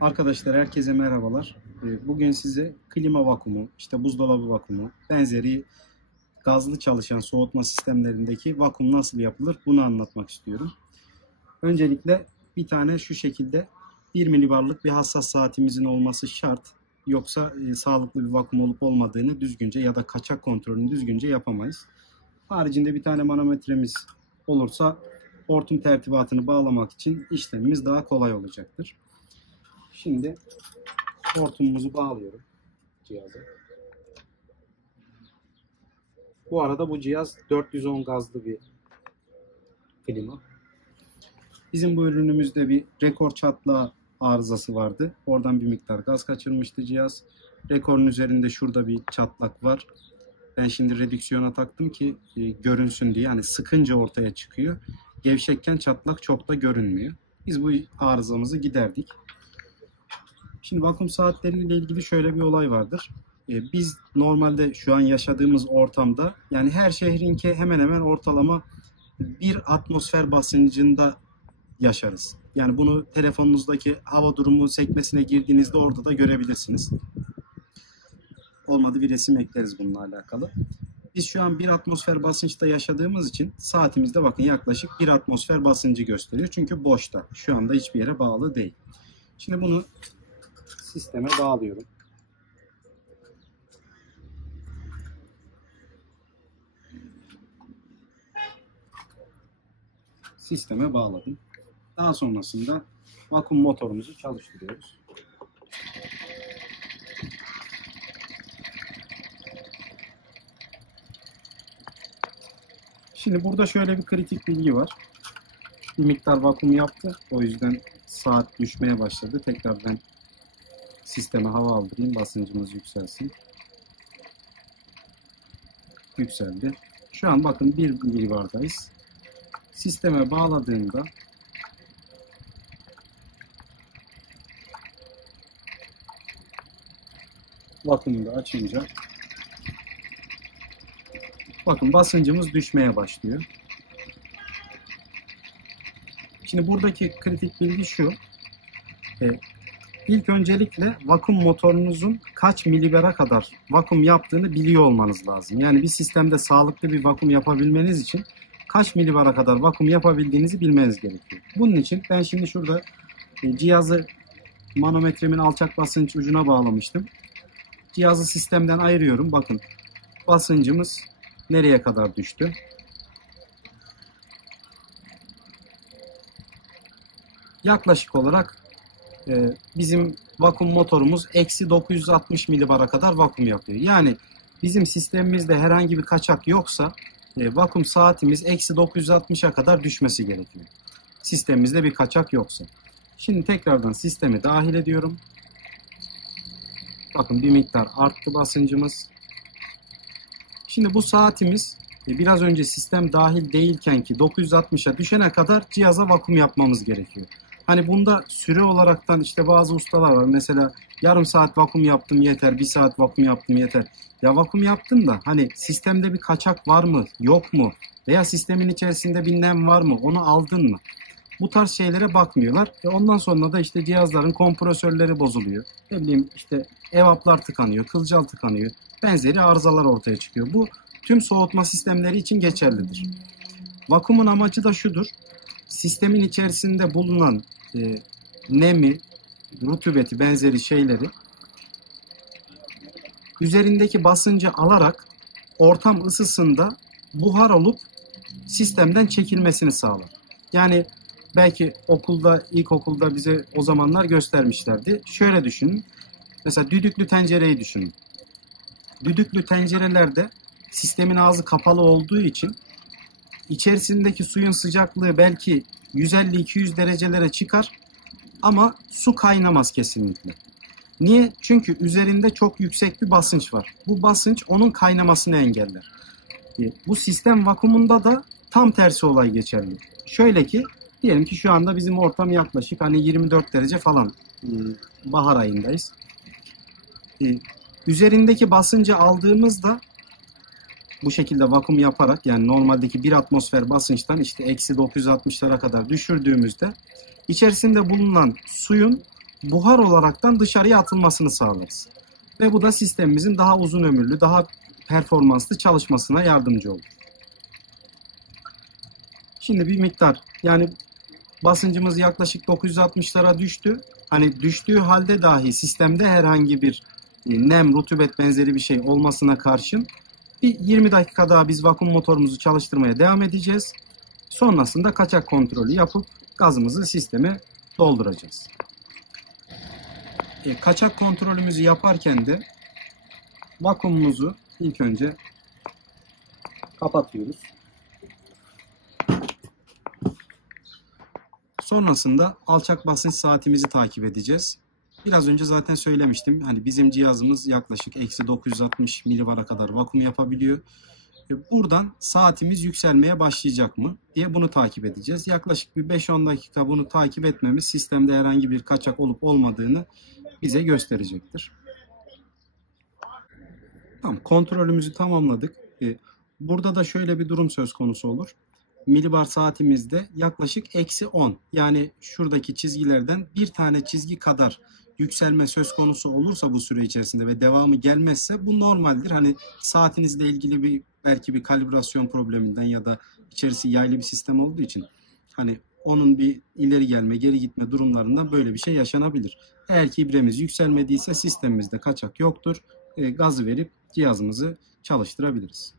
Arkadaşlar herkese merhabalar. Bugün size klima vakumu, işte buzdolabı vakumu, benzeri gazlı çalışan soğutma sistemlerindeki vakum nasıl yapılır bunu anlatmak istiyorum. Öncelikle bir tane şu şekilde 1 milibarlık bir hassas saatimizin olması şart. Yoksa sağlıklı bir vakum olup olmadığını düzgünce ya da kaçak kontrolünü düzgünce yapamayız. Haricinde bir tane manometremiz olursa hortum tertibatını bağlamak için işlemimiz daha kolay olacaktır. Şimdi hortumumuzu bağlıyorum cihaza. Bu arada bu cihaz 410 gazlı bir klima. Bizim bu ürünümüzde bir rekor çatlağı arızası vardı. Oradan bir miktar gaz kaçırmıştı cihaz. Rekorun üzerinde şurada bir çatlak var. Ben şimdi redüksiyona taktım ki görünsün diye. Yani sıkınca ortaya çıkıyor. Gevşekken çatlak çok da görünmüyor. Biz bu arızamızı giderdik. Şimdi vakum saatleriyle ilgili şöyle bir olay vardır. Biz normalde şu an yaşadığımız ortamda yani her şehrinki hemen hemen ortalama 1 atmosfer basıncında yaşarız. Yani bunu telefonunuzdaki hava durumu sekmesine girdiğinizde orada da görebilirsiniz. Olmadı bir resim ekleriz bununla alakalı. Biz şu an 1 atmosfer basınçta yaşadığımız için saatimizde bakın yaklaşık 1 atmosfer basıncı gösteriyor. Çünkü boşta. Şu anda hiçbir yere bağlı değil. Şimdi bunu sisteme bağlıyorum. Sisteme bağladım. Daha sonrasında vakum motorumuzu çalıştırıyoruz. Şimdi burada şöyle bir kritik bilgi var. Bir miktar vakum yaptı. O yüzden saat düşmeye başladı. Tekrar ben sisteme hava aldırayım. Basıncımız yükselsin. Yükseldi. Şu an bakın 1 milibardayız. Sisteme bağladığımda vakumu da açınca bakın basıncımız düşmeye başlıyor. Şimdi buradaki kritik bilgi şu. İlk öncelikle vakum motorunuzun kaç milibara kadar vakum yaptığını biliyor olmanız lazım. Yani bir sistemde sağlıklı bir vakum yapabilmeniz için kaç milibara kadar vakum yapabildiğinizi bilmeniz gerekiyor. Bunun için ben şimdi şurada cihazı manometremin alçak basınç ucuna bağlamıştım. Cihazı sistemden ayırıyorum. Bakın basıncımız nereye kadar düştü? Yaklaşık olarak bizim vakum motorumuz eksi 960 milibara kadar vakum yapıyor. Yani bizim sistemimizde herhangi bir kaçak yoksa vakum saatimiz eksi 960'a kadar düşmesi gerekiyor. Sistemimizde bir kaçak yoksa. Şimdi tekrardan sistemi dahil ediyorum. Bakın bir miktar arttı basıncımız. Şimdi bu saatimiz biraz önce sistem dahil değilken ki 960'a düşene kadar cihaza vakum yapmamız gerekiyor. Hani bunda süre olaraktan işte bazı ustalar var. Mesela yarım saat vakum yaptım yeter, 1 saat vakum yaptım yeter. Ya vakum yaptın da hani sistemde bir kaçak var mı, yok mu? Veya sistemin içerisinde bir nem var mı, onu aldın mı? Bu tarz şeylere bakmıyorlar. Ondan sonra da işte cihazların kompresörleri bozuluyor. Ne bileyim işte evaplar tıkanıyor, kılcal tıkanıyor. Benzeri arızalar ortaya çıkıyor. Bu tüm soğutma sistemleri için geçerlidir. Vakumun amacı da şudur. Sistemin içerisinde bulunan nemi, rutubeti benzeri şeyleri üzerindeki basıncı alarak ortam ısısında buhar olup sistemden çekilmesini sağlar. Yani belki okulda, ilkokulda bize o zamanlar göstermişlerdi. Şöyle düşünün. Mesela düdüklü tencereyi düşünün. Düdüklü tencerelerde sistemin ağzı kapalı olduğu için içerisindeki suyun sıcaklığı belki 150-200 derecelere çıkar ama su kaynamaz kesinlikle. Niye? Çünkü üzerinde çok yüksek bir basınç var. Bu basınç onun kaynamasını engeller. Bu sistem vakumunda da tam tersi olay geçerli. Şöyle ki diyelim ki şu anda bizim ortam yaklaşık hani 24 derece falan, bahar ayındayız. Üzerindeki basıncı aldığımızda bu şekilde vakum yaparak yani normaldeki 1 atmosfer basınçtan işte eksi 960'lara kadar düşürdüğümüzde içerisinde bulunan suyun buhar olaraktan dışarıya atılmasını sağlarız. Ve bu da sistemimizin daha uzun ömürlü, daha performanslı çalışmasına yardımcı olur. Şimdi bir miktar, yani basıncımız yaklaşık 960'lara düştü. Hani düştüğü halde dahi sistemde herhangi bir nem, rutubet benzeri bir şey olmasına karşın bir 20 dakika daha biz vakum motorumuzu çalıştırmaya devam edeceğiz. Sonrasında kaçak kontrolü yapıp gazımızı sisteme dolduracağız. Kaçak kontrolümüzü yaparken de vakumumuzu ilk önce kapatıyoruz. Sonrasında alçak basınç saatimizi takip edeceğiz. Biraz önce zaten söylemiştim. Hani bizim cihazımız yaklaşık eksi 960 milibar'a kadar vakum yapabiliyor. Buradan saatimiz yükselmeye başlayacak mı diye bunu takip edeceğiz. Yaklaşık bir 5-10 dakika bunu takip etmemiz sistemde herhangi bir kaçak olup olmadığını bize gösterecektir. Tamam, kontrolümüzü tamamladık. Burada da şöyle bir durum söz konusu olur. Milibar saatimizde yaklaşık eksi 10, yani şuradaki çizgilerden bir tane çizgi kadar yükselme söz konusu olursa bu süre içerisinde ve devamı gelmezse bu normaldir. Hani saatinizle ilgili belki bir kalibrasyon probleminden ya da içerisi yaylı bir sistem olduğu için hani onun bir ileri gelme geri gitme durumlarından böyle bir şey yaşanabilir. Eğer ki ibremiz yükselmediyse sistemimizde kaçak yoktur. Gazı verip cihazımızı çalıştırabiliriz.